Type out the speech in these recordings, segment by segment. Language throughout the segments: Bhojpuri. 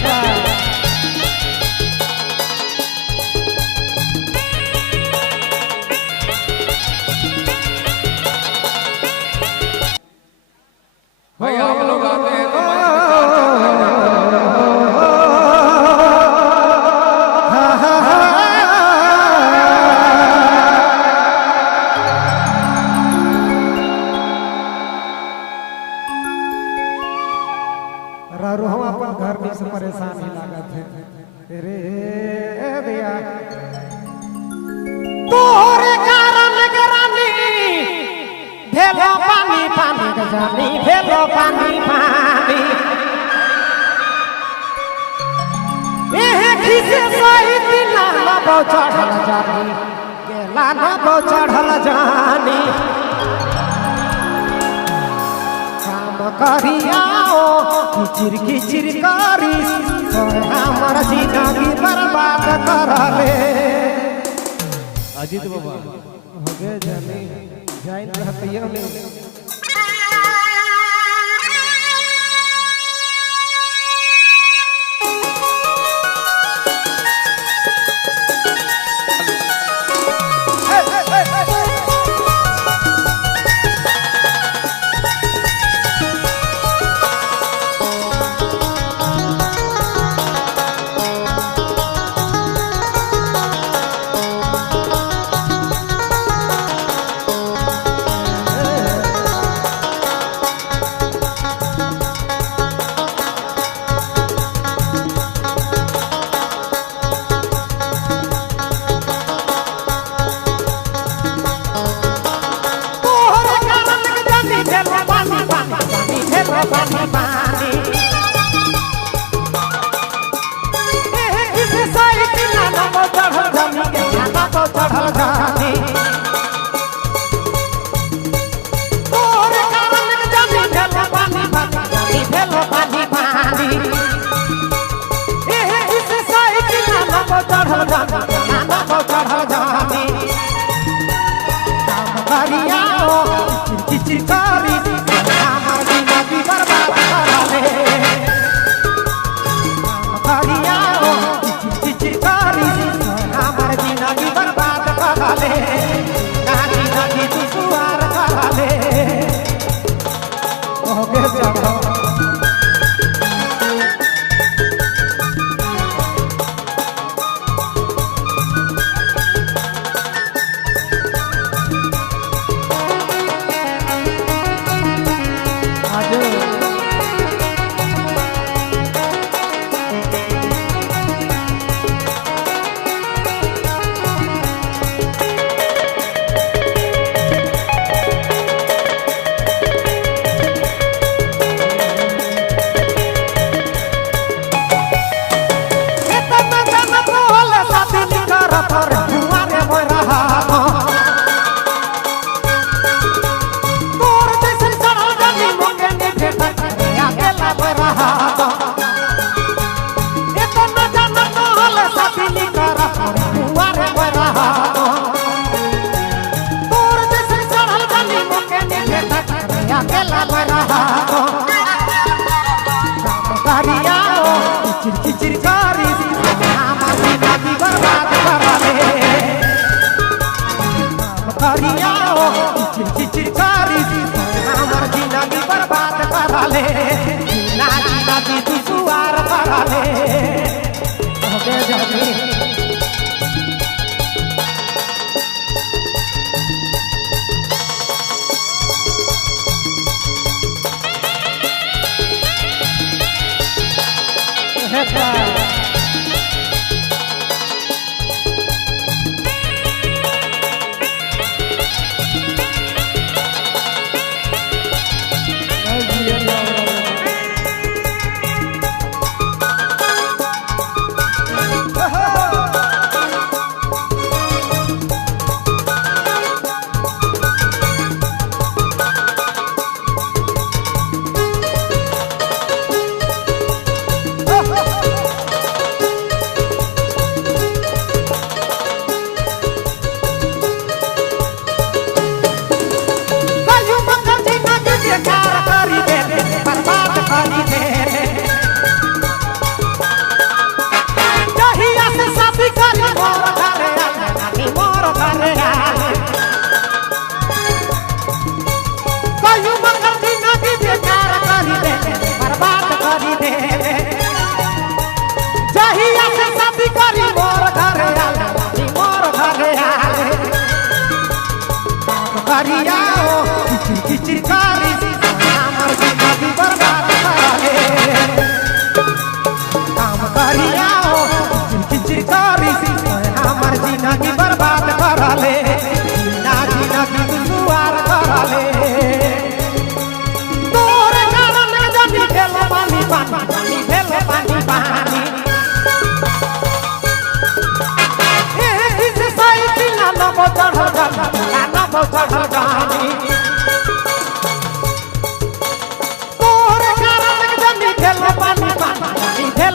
खेता भाई आप लोग आते हैं तो रारू हम अपन घर में से परेशान ही लागत है रे दिया तोरे कारण गरानी भेलो पानी पानी गजानी भेलो पानी पानी एहे खिसे सही दिला लबो चढ़ल जानी गेला लबो चढ़ल जानी काम करियाओ किचिर किचिर करी हमर जिंदगी बर्बाद करले अजीत बाबा हो गए जाने जाइन रहतियो में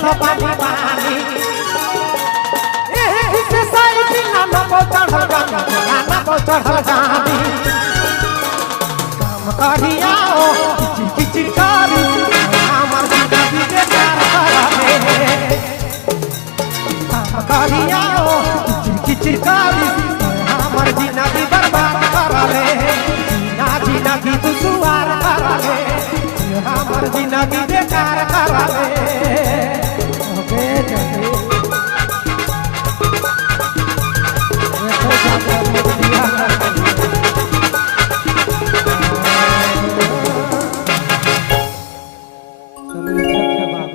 लो पानी पानी इसे साइकिल ना को चढ़ल गाना ना को चढ़ल गानी काम करिया ओ किचिर किचिर